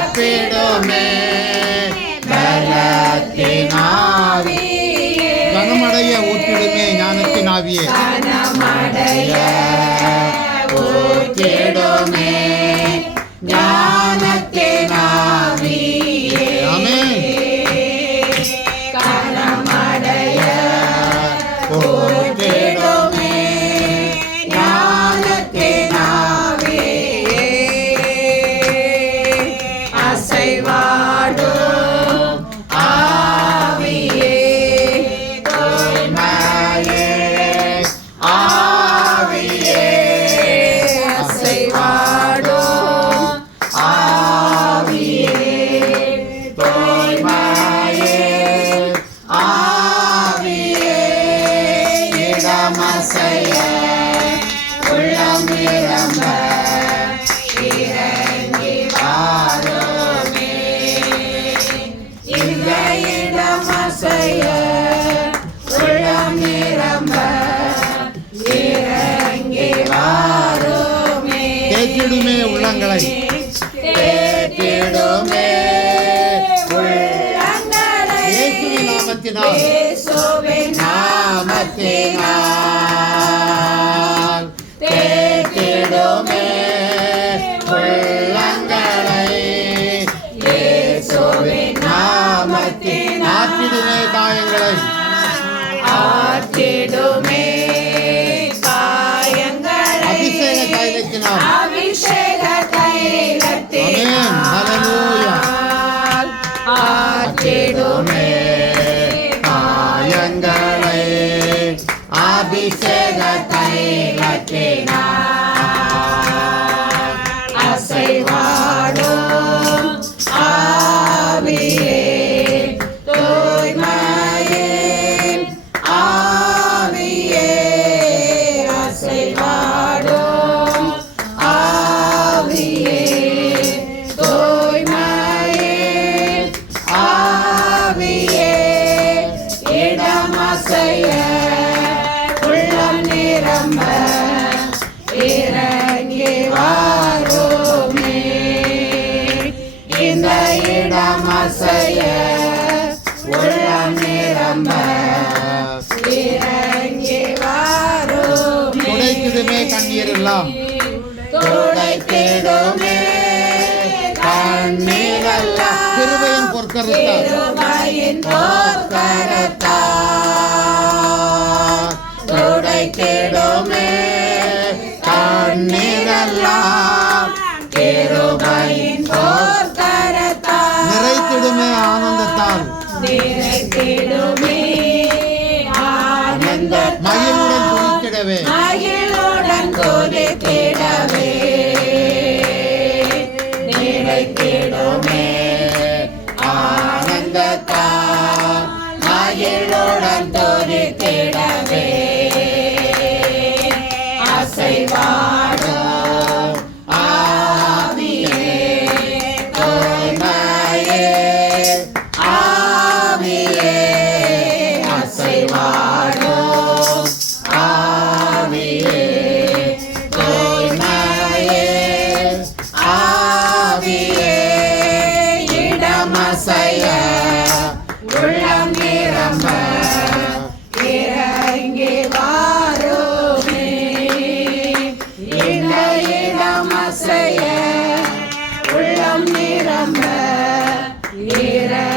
தப்பிடுமே கனமடைய ஊற்றிடுமே ஞானத்தின் ஆவியே. கனமடைய ஊற்றிடுமே. உள்ளங்களை இயேசுவின் நாமத்தினால். நாமத்தினால். தேற்றிடுமே உள்ளங்களை. நாமத்தினால். ஆற்றிடுமே காயங்களை. ஆற்றிடுமே. அபிஷேக தைலத்தினால் அசைவாடும் ஆவியே தூய்மையே ஆவியே அசைவாடும் ஆவியே தூய்மையே ஆவியே இடமசைய துடைக்குதுமே கண்ணீர் எல்லாம் துடைத்திடுமே கண்ணீரெல்லாம் கிருபையின் பொற்கருத்தால் கிருபையின் போர்க்கரத்தால் துடைத்திடுமே கண்ணீரெல்லாம் கிருபையின் போர்க்கரத்தால் நிறைத்திடுமே ஆனந்தத்தால். seva நம்ப